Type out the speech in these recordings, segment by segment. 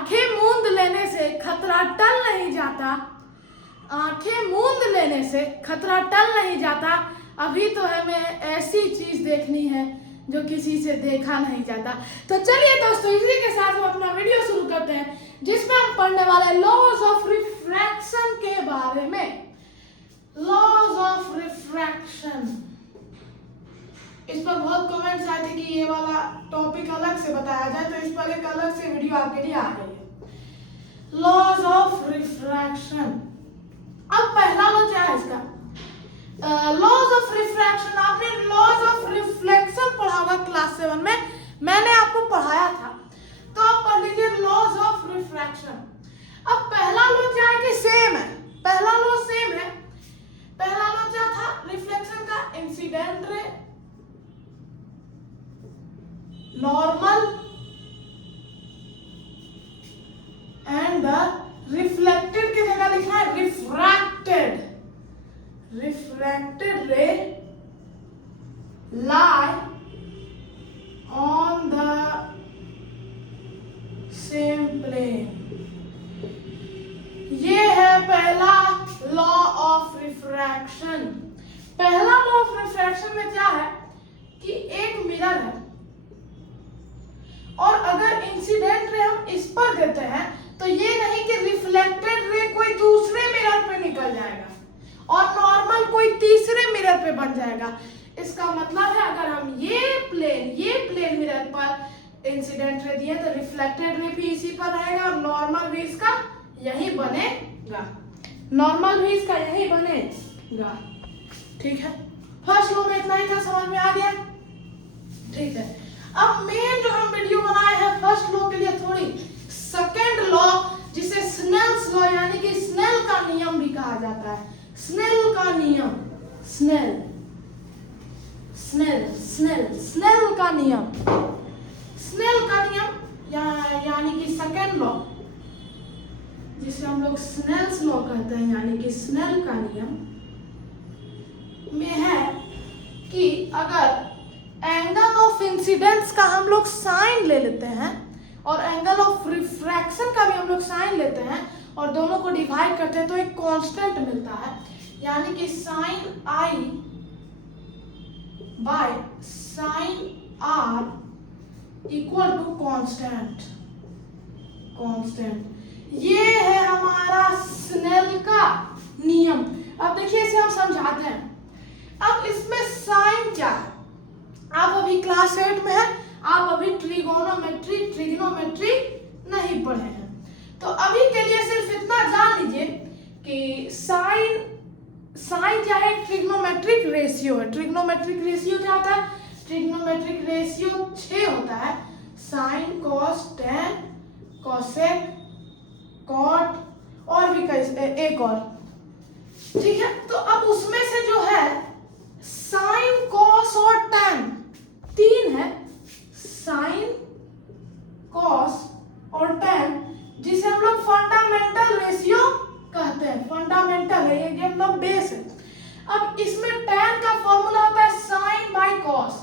आंखें मूंद लेने से खतरा टल नहीं जाता, आंखें मूंद लेने से खतरा टल नहीं जाता। अभी तो हमें ऐसी चीज देखनी है जो किसी से देखा नहीं जाता। तो चलिए दोस्तों, इसी के साथ हम अपना वीडियो शुरू करते हैं, जिसमें हम पढ़ने वाले लॉज ऑफ रिफ्रैक्शन के बारे में। लॉज ऑफ रिफ्रैक्शन, इस पर बहुत कमेंट्स आए थे कि ये वाला टॉपिक अलग से बताया जाए, तो इस पर एक अलग से वीडियो आपके लिए आ गई है। Laws of refraction. अब पहला लॉ क्या है इसका? Laws of refraction. आपने लॉज ऑफ रिफ्लेक्शन पढ़ा होगा क्लास 7 में, मैंने आपको पढ़ाया था, तो आप पढ़ लीजिए लॉज ऑफ रिफ्रैक्शन। अब पहला लॉ क्या है कि सेम है, पहला लॉ सेम है। पहला लॉ क्या था रिफ्लेक्शन का? Incident ray, normal and the reflected की जगह लिखना है रिफ्रैक्टेड। रिफ्रैक्टेड रे lie on the same plane। ये है पहला लॉ ऑफ रिफ्रैक्शन। पहला लॉ ऑफ रिफ्रैक्शन में क्या है कि एक मिरर है और अगर इंसिडेंट रे हम इस पर देते हैं तो ये नहीं कि रिफ्लेक्टेड रे कोई दूसरे मिरर पे निकल जाएगा और नॉर्मल कोई तीसरे मिरर पे बन जाएगा। इसका मतलब है अगर हम ये प्लेन मिरर पर इंसिडेंट रे दिए तो रिफ्लेक्टेड रे भी इसी पर रहेगा और नॉर्मल भी इसका यही बनेगा, नॉर्मल भी इसका यही बनेगा। ठीक है, फर्स्ट लॉ में इतना ही था, समझ में आ गया? ठीक है, अब मेन जो हम वीडियो बनाए हैं फर्स्ट लॉ के लिए थोड़ी सेकंड लॉ, जिसे स्नेल्स लॉ यानी कि स्नेल का नियम भी कहा जाता है। स्नेल का नियम, स्नेल का नियम, स्नेल का नियम यानी कि सेकंड लॉ, जिसे हम लोग स्नेल्स लॉ कहते हैं, यानी कि स्नेल का नियम में है कि अगर एंगल ऑफ इंसिडेंस का हम लोग साइन ले लेते हैं और एंगल ऑफ रिफ्रैक्शन का भी हम लोग साइन लेते हैं और दोनों को डिवाइड करते हैं तो एक कांस्टेंट मिलता है, यानी कि sine I by sine are equal to constant. ये है हमारा स्नेल का नियम। अब देखिए इसे हम समझाते हैं। अब इसमें साइन क्या है? आप अभी क्लास 8 में हैं, आप अभी ट्रिग्नोमेट्री नहीं पढ़े हैं, तो अभी के लिए सिर्फ इतना जान लीजिए कि साइन क्या है? ट्रिग्नोमेट्रिक रेशियो है। ट्रिग्नोमेट्रिक रेशियो क्या होता है? ट्रिग्नोमेट्रिक रेशियो 6 होता है, sine cos tan cosec cot और भी कई एक और। ठीक है, तो अब उसमें से जो है साइन कॉस और टेन 3 है, साइन कॉस और टेन, जिसे हम लोग फंडामेंटल रेशियो कहते हैं। फंडामेंटल है ये मतलब बेस है। अब इसमें टेन का फॉर्मूला होता है साइन बाय कॉस,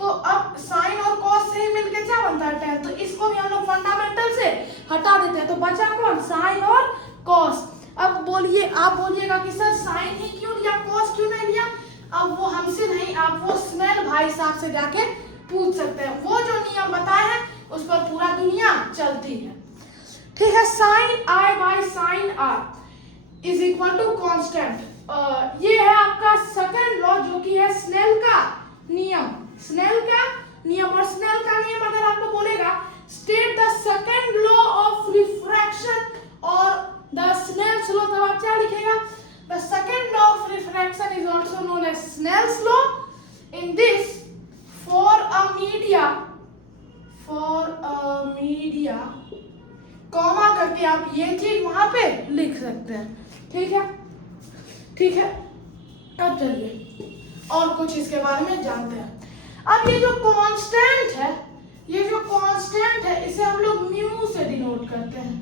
तो अब साइन और कॉस से ही मिलके क्या बनता है? टेन। तो इसको भी हम लोग फंडामेंटल से हटा देते हैं, तो बचा कौन? साइन और कॉस। अब बोलिए, आप बोलिएगा कि सर साइन ही क्यों लिया, कॉस क्यों नहीं लिया? अब वो हमसे नहीं, आप वो स्नेल भाई साहब से जाके पूछ सकते हैं। वो जो नियम बताए हैं उस पर पूरा दुनिया चलती है। ठीक है, sine I by sine r is equal to constant. ये है आपका सेकंड लॉ, जो कि है स्नेल का नियम। स्नेल का नियम, और स्नेल का नियम अगर आपको बोलेगा state the second law of refraction और द स्नेल्स लॉ, तो आप क्या लिखेगा? The second law of refraction is also known as Snell's law. In this for a media comma करके आप ये चीज वहां पे लिख सकते हैं। ठीक है, ठीक है, अब चलिए और कुछ इसके बारे में जानते हैं। अब ये जो कांस्टेंट है, इसे हम लोग म्यू से डिनोट करते हैं।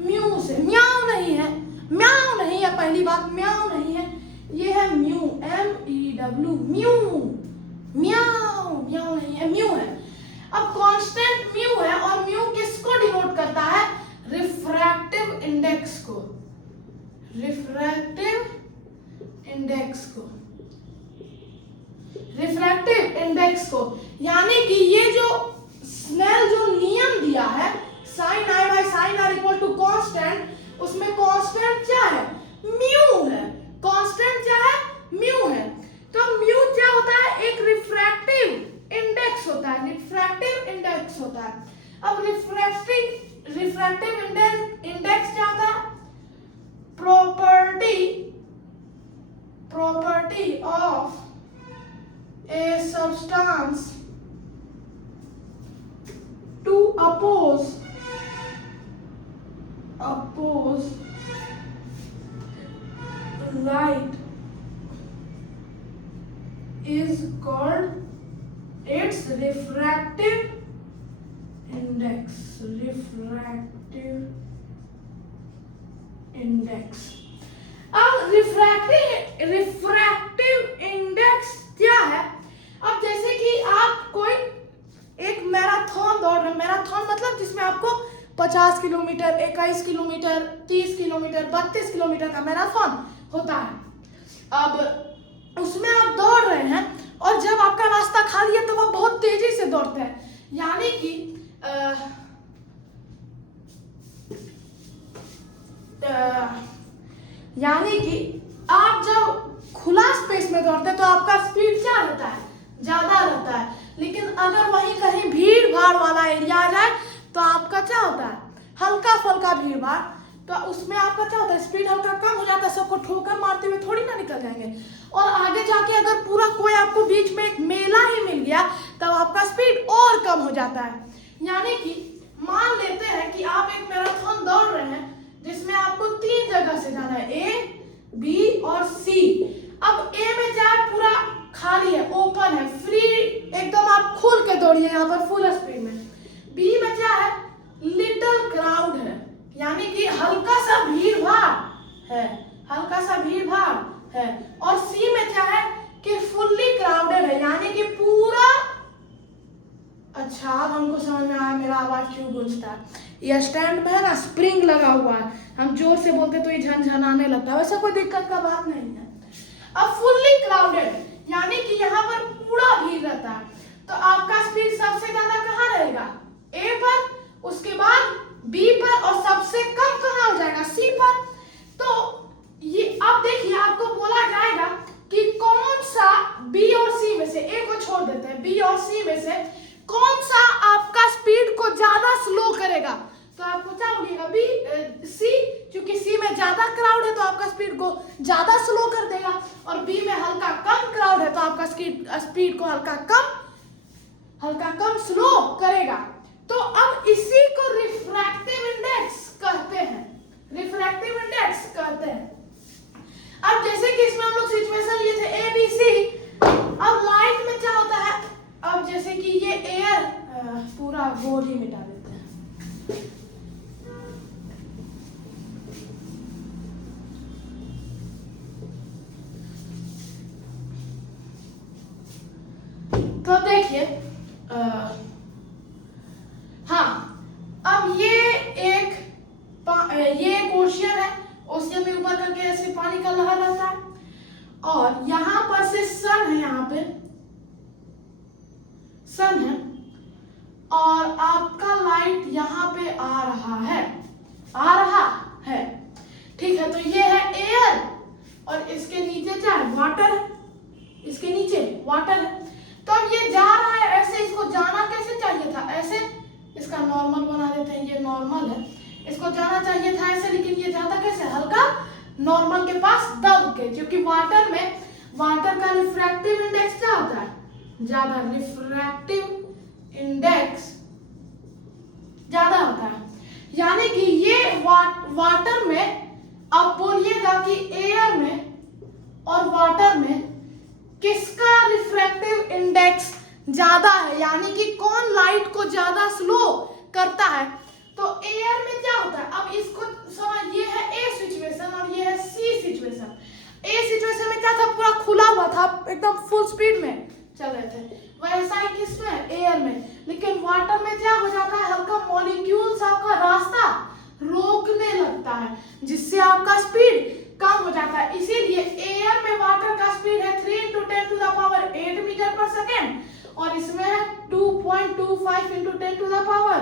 म्यू से, म्याऊ नहीं है, पहली बात म्याऊ नहीं है, ये है म्यू, MEW, म्याऊ नहीं है, म्यू है। अब कांस्टेंट म्यू है और म्यू किसको डिनोट करता है? इंडेक्स को, रिफ्रैक्टिव इंडेक्स को, यानी कि ये जो स्नेल जो नियम दिया है sine i by sine are equal to constant, उसमें कांस्टेंट क्या है, म्यू है, कांस्टेंट क्या है, म्यू है। तो म्यू क्या होता है, एक रिफ्रैक्टिव इंडेक्स होता है, रिफ्रैक्टिव इंडेक्स होता है। अब रिफ्रैक्टिव इंडेक्स क्या होता है, property of a substance to oppose light is called its refractive index, अब रिफ्रैक्टिव इंडेक्स क्या है। अब जैसे कि आप कोई एक मैराथन दौड़ रहे, मैराथन मतलब जिसमें आपको 50 किलोमीटर, 21 किलोमीटर, 30 किलोमीटर, 32 किलोमीटर का मैराथन होता है। अब उसमें आप दौड़ रहे हैं और जब आपका रास्ता खाली है तो आप बहुत तेजी से दौड़ते हैं, यानी कि आप जब खुला स्पेस में दौड़ते हैं तो आपका स्पीड क्या रहता है, ज्यादा रहता है। लेकिन अगर वहीं कहीं भीड़ भाड़ वाला एरिया आ जाए तो आपका क्या होता है, हल्का फुल्का भीड़ भाड़, तो उसमें आपका क्या होता है, स्पीड हल्का कम हो जाता है, सबको ठोकर मारते हुए थोड़ी ना निकल जाएंगे। और आगे जाके अगर पूरा कोई आपको बीच में एक मेला ही मिल गया तब आपका स्पीड और कम हो जाता है। यानी कि मान लेते हैं कि आप एक मैराथन दौड़ रहे हैं जिसमें आपको 3 जगह से जाना है, ए, बी और सी। अब ए में क्या है, पूरा खाली है, ओपन है, फ्री, एकदम आप खुल के दौड़िए यहाँ पर फुल स्पीड में। बी में क्या है, लिटिल क्राउड है, यानी कि हल्का सा भीड़ भाड़ है, हल्का सा भीड़ भाड़ है। और सी में क्या है कि फुल्ली क्राउडेड है, यानी कि पूरा, अच्छा अब हमको समझ में आया मेरा आवाज क्यों गूंजता है। यह स्टैंड में है ना, स्प्रिंग लगा हुआ है, हम जोर से बोलते तो ये झनझनाने लगता है, वैसा कोई दिक्कत का बात नहीं है। अब फुल्ली क्राउडेड यानी कि यहाँ पर पूरा भीड़ रहता है, तो आपका स्पीड सबसे ज्यादा कहाँ रहेगा, ए पर, उसके बाद बी पर, और सबसे कम कहाँ हो जाएगा, सी पर। तो ये अब देखिए आपको बोला जाएगा कि कौन सा बी और सी में से, ए को छोड़ देते हैं, बी और सी में से कौन सा आपका स्पीड को ज्यादा स्लो करेगा। तो आपको क्या बोलिएगा, बी, सी, क्योंकि सी में ज्यादा क्राउड है तो आपका स्पीड को ज्यादा स्लो कर देगा, और बी में हल्का कम क्राउड है तो आपका स्पीड को हल्का कम स्लो करेगा। तो अब इसी को रिफ्रैक्टिव इंडेक्स कहते हैं, रिफ्रैक्टिव इंडेक्स कहते हैं। अब जैसे कि इसमें हम लोग सिचुएशन लिए थे ए बी सी, अब लाइट में क्या होता है, अब जैसे कि ये एयर, पूरा बोर्ड ही मिटा देते हैं। तो देखिए, हाँ, अब ये एक ओशियन है, ओशियन में ऊपर करके ऐसे पानी का लहर रहता है, और यहाँ पर से सन है, यहाँ पे सन है, और आपका लाइट यहाँ पे आ रहा है, ठीक है। तो ये है एयर, और इसके नीचे क्या है, वाटर है, इसके नीचे वाटर है। तो अब ये जा रहा है ऐसे, इसको जाना कैसे चाहिए था, ऐसे, इसका नॉर्मल बना देते हैं, ये नॉर्मल है, इसको जाना चाहिए था ऐसे, लेकिन ये जाता कैसे, हल्का नॉर्मल के पास दब के, क्योंकि वाटर में, वाटर का रिफ्रैक्टिव इंडेक्स क्या होता है, ज्यादा, रिफ्रैक्टिव इंडेक्स ज्यादा होता है। यानी कि ये वाटर में, आप बोलिएगा कि एयर में और वाटर में किसका रिफ्रैक्टिव इंडेक्स ज्यादा है, यानी कि कौन लाइट को ज्यादा स्लो करता है। तो एयर में क्या होता है, अब इसको समझ, ये है ए सिचुएशन और ये है सी सिचुएशन। ए सिचुएशन में क्या था, पूरा खुला हुआ था, एकदम फुल स्पीड में चल रहे थे, वैसा ही किसमें, एयर में। लेकिन वाटर में क्या हो जाता है, हल्का मॉलिक्यूल्स आपका रास्ता रोकने लगता है, जिससे आपका स्पीड कम हो जाता है। इसीलिए एयर में इसमें है 2.25 into 10 to the power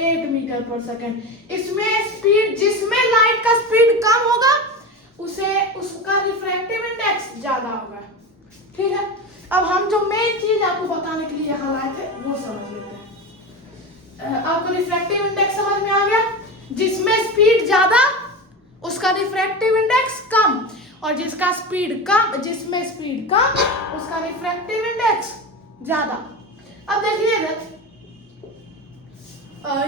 8 metre पर सेकेंड। इसमें स्पीड, जिसमें लाइट का स्पीड कम होगा उसका रिफ्रैक्टिव इंडेक्स ज्यादा होगा। ठीक है, अब हम जो मेन चीज आपको बताने के लिए यहाँ लाए थे वो समझ लेते हैं। आपको रिफ्रैक्टिव इंडेक्स समझ में आ गया? जिसमें स्पीड ज्यादा उसका रिफ्रैक्टिव इंडेक्स कम, और जिसमें स्पीड कम उसका रिफ्रैक्टिव इंडेक्स ज्यादा। अब देखिए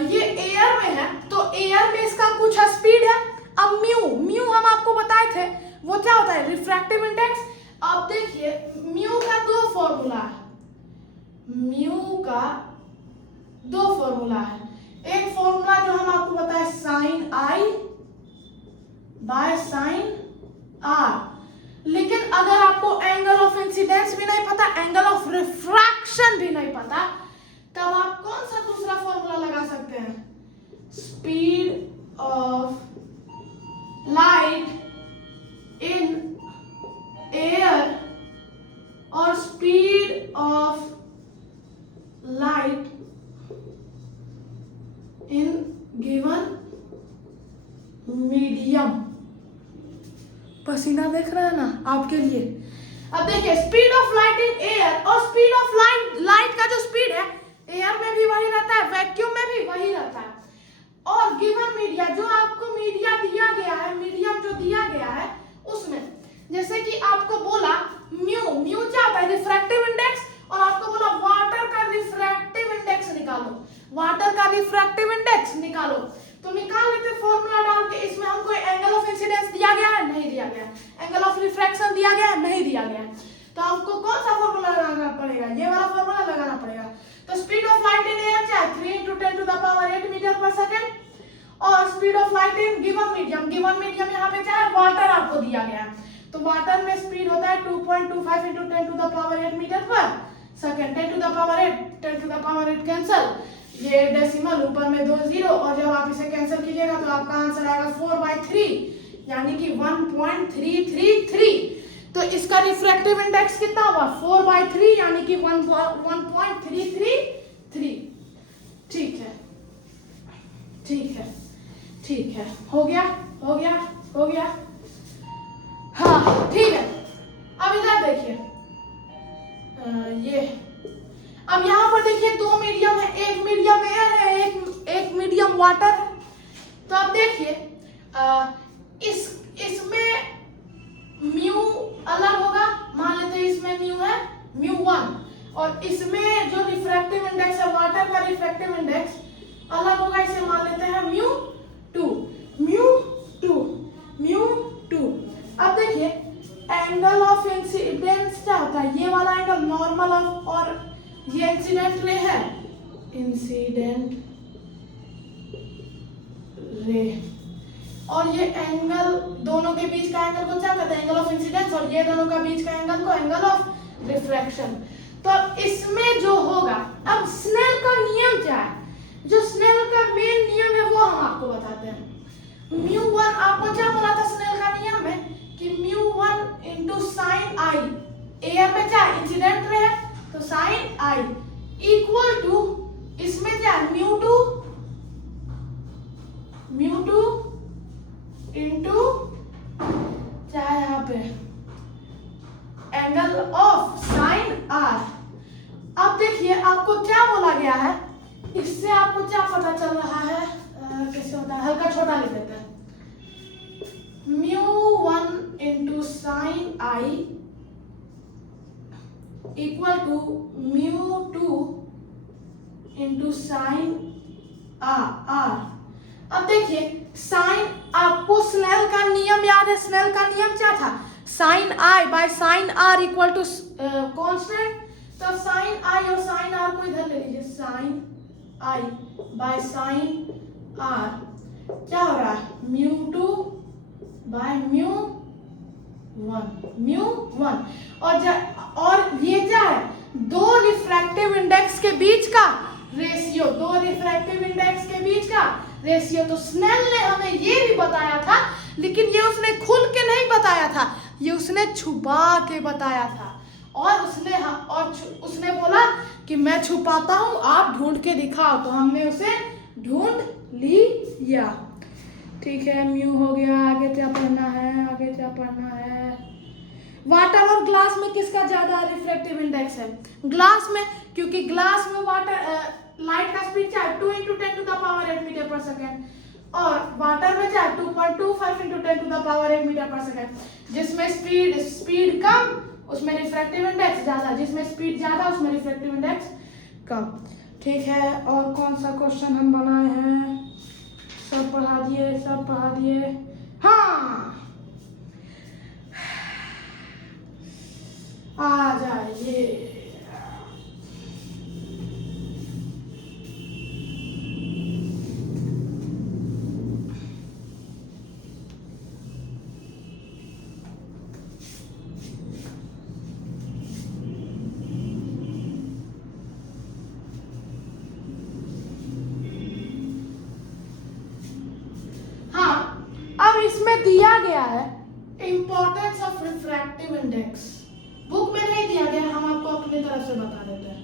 ये एयर में है तो एयर में इसका कुछ स्पीड है। अब म्यू हम आपको बताए थे वो क्या होता है, रिफ्रैक्टिव इंडेक्स। अब देखिए म्यू का दो फॉर्मूला है। एक फॉर्मूला जो हम आपको बताए sine I by sine r. लेकिन अगर आपको एंगल ऑफ इंसिडेंस भी नहीं पता, एंगल ऑफ रिफ्रैक्शन भी नहीं पता, तब आप कौन सा दूसरा फॉर्मूला लगा सकते हैं? Speed of light in air और speed of light in given medium. पसीना देख रहा है ना आपके लिए। अब देखिए speed of light in air और स्पीड ऑफ लाइट का जो स्पीड है एयर में भी वही रहता है, वैक्यूम में भी वही रहता है। और गिवन मीडिया, जो आपको मीडिया दिया गया है, मीडियम जो दिया गया है उसमें, जैसे कि आपको बोला म्यू क्या होता है, रिफ्रैक्टिव इंडेक्स, और आपको बोला वाटर का रिफ्रैक्टिव इंडेक्स निकालो, तो निकाल लेते फॉर्मूला डाल के। इसमें हमको एंगल ऑफ इंसिडेंस दिया गया है, नहीं दिया गया, एंगल ऑफ रिफ्रैक्शन दिया गया है, नहीं दिया गया, तो हमको कौन सा फॉर्मूला लगाना पड़ेगा? ये वाला फॉर्मूला लगाना पड़ेगा। तो speed of light in air क्या है, 3 into 10 to the power 8 metre पर सेकेंड, और speed of light in given medium यहाँ पे क्या है, वाटर आपको दिया गया है, तो वाटर में स्पीड होता है 2.25 into 10 to the power 8 metre पर second. 10 to the power 8 cancel, ये डेसिमल ऊपर में 2 जीरो, और जब आप इसे कैंसिल कीजिएगा तो आपका आंसर आएगा 4/3 यानी कि 1.333। तो इसका रिफ्रैक्टिव इंडेक्स कितना हुआ, 4/3 यानी कि 1.333। ठीक है, हो गया। हाँ ठीक है। अब इधर देखिए ये, अब यहाँ पर देखिए दो मीडियम है, एक मीडियम एयर है, एक मीडियम वाटर है। तो अब देखिए इसमें म्यू अलग होगा, मान लेते हैं इसमें म्यू है μ1, और इसमें जो रिफ्रैक्टिव इंडेक्स है वाटर का रिफ्रैक्टिव इंडेक्स अलग होगा, इसे मान लेते हैं μ2। अब देखिए एंगल ऑफ इंसिडेंस क्या होता है, ये वाला एंगल नॉर्मल ऑफ, और ये इंसिडेंट रे है, इंसिडेंट रे, और ये एंगल दोनों के बीच का एंगल को क्या कहते हैं, एंगल ऑफ इंसिडेंस, और ये दोनों का बीच का एंगल को एंगल ऑफ रिफ्रैक्शन। तो अब इसमें जो होगा, अब स्नेल का नियम क्या है, जो स्नेल का मेन नियम है वो हम आपको बताते हैं। μ1 आपको क्या बोला था स्नेल का नियम में कि μ1 इंटू साइन आई, एयर में क्या इंसिडेंट रे है तो साइन आई इक्वल टू, इसमें क्या μ2 इंटू क्या है यहाँ पे एंगल ऑफ साइन आर। अब देखिए आपको क्या बोला गया है, इससे आपको क्या पता चल रहा है, कैसे होता है, हल्का छोटा लिख देते हैं। μ1 into sine i equal to μ2 into sine r. अब देखिए साइन, आपको स्नेल का नियम याद है, स्नेल का नियम क्या था, sine I by sine are equal to constant. तो साइन आई और साइन आर को इधर ले लीजिए, sine I by sine r क्या हो रहा है, μ2 बाय μ1, और ये क्या है, दो रिफ्रैक्टिव इंडेक्स के बीच का रेशियो, तो स्नेल ने हमें ये भी बताया था, लेकिन ये उसने खुल के नहीं बताया था, ये उसने छुपा के बताया था, और उसने बोला कि मैं छुपाता हूँ, आप ढूंढ के दिखाओ। तो हमने उसे ढूंढ लिया। ठीक है, म्यू हो गया। आगे क्या पढ़ना है, आगे क्या पढ़ना है? वाटर और ग्लास में किसका ज्यादा रिफ्रैक्टिव इंडेक्स है? ग्लास में, क्योंकि ग्लास में लाइट का स्पीड क्या है? 2 × 10⁸ मीटर पर सेकेंड, और वाटर में क्या है? 2.25 × 10⁸ मीटर पर सेकेंड। जिसमें स्पीड कम उसमें रिफ्रैक्टिव इंडेक्स ज्यादा, जिसमें स्पीड ज्यादा उसमें रिफ्रैक्टिव इंडेक्स कम। ठीक है, और कौन सा क्वेश्चन हम बनाए हैं? सब पढ़ा दिए, सब पढ़ा दिए। हाँ, आ जाइए। इसमें दिया गया है importance of refractive index. Book में नहीं दिया गया, हम आपको अपनी तरफ से बता देते हैं।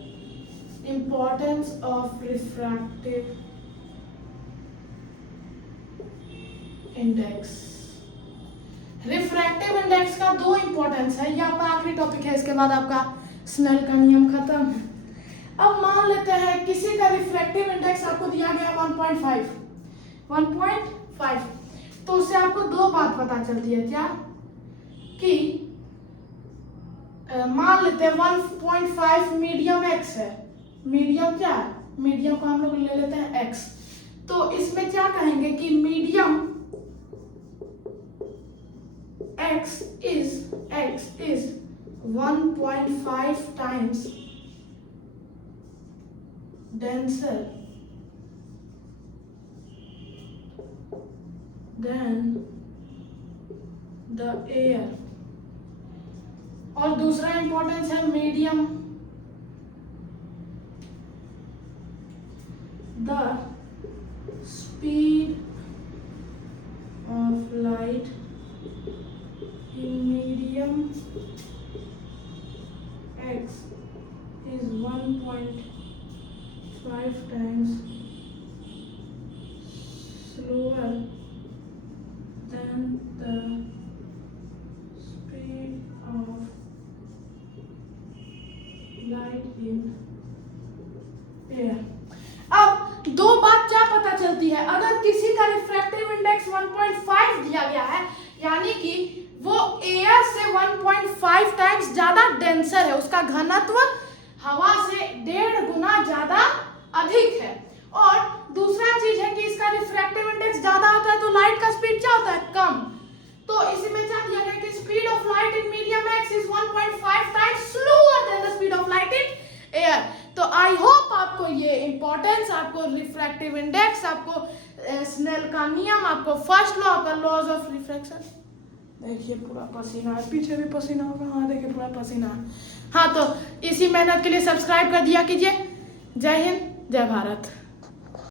Importance of refractive index. Refractive index का 2 इंपॉर्टेंस है। ये आपका आखिरी टॉपिक है, इसके बाद आपका स्नेल का नियम खत्म है। अब मान लेते हैं किसी का रिफ्रैक्टिव इंडेक्स आपको दिया गया 1.5, तो उससे आपको 2 बात पता चलती है। क्या? कि मान लेते हैं 1.5 मीडियम एक्स है। मीडियम क्या है? मीडियम को हम लोग ले लेते हैं एक्स। तो इसमें क्या कहेंगे कि medium x is 1.5 times denser than the air। और दूसरा इंपॉर्टेंस है medium the speed of light in medium x is 1.5 times slower than the speed of light in air। अब 2 बात क्या पता चलती है? अगर किसी का रिफ्रैक्टिव इंडेक्स 1.5 दिया गया है, यानी कि वो एयर से 1.5 टाइम्स ज्यादा डेंसर है, उसका घनत्व हवा से 1.5 गुना ज्यादा अधिक है। और दूसरा चीज है कि इसका रिफ्रैक्टिव इंडेक्स ज्यादा होता है तो लाइट का स्पीड क्या होता है? कम। तो इसी में क्या दिया गया कि speed of light in medium x is 1.5 times slower then the speed of light in air. तो आई होप आपको ये इंपॉर्टेंस, आपको रिफ्रैक्टिव इंडेक्स, आपको स्नेल का नियम, आपको फर्स्ट लॉ, आपका लॉज ऑफ रिफ्रैक्शन। देखिए पूरा पसीना है, पीछे भी पसीना होगा। हाँ देखिए पूरा पसीना है। हाँ, तो इसी मेहनत के लिए सब्सक्राइब कर दिया कीजिए। जय हिंद, जय भारत।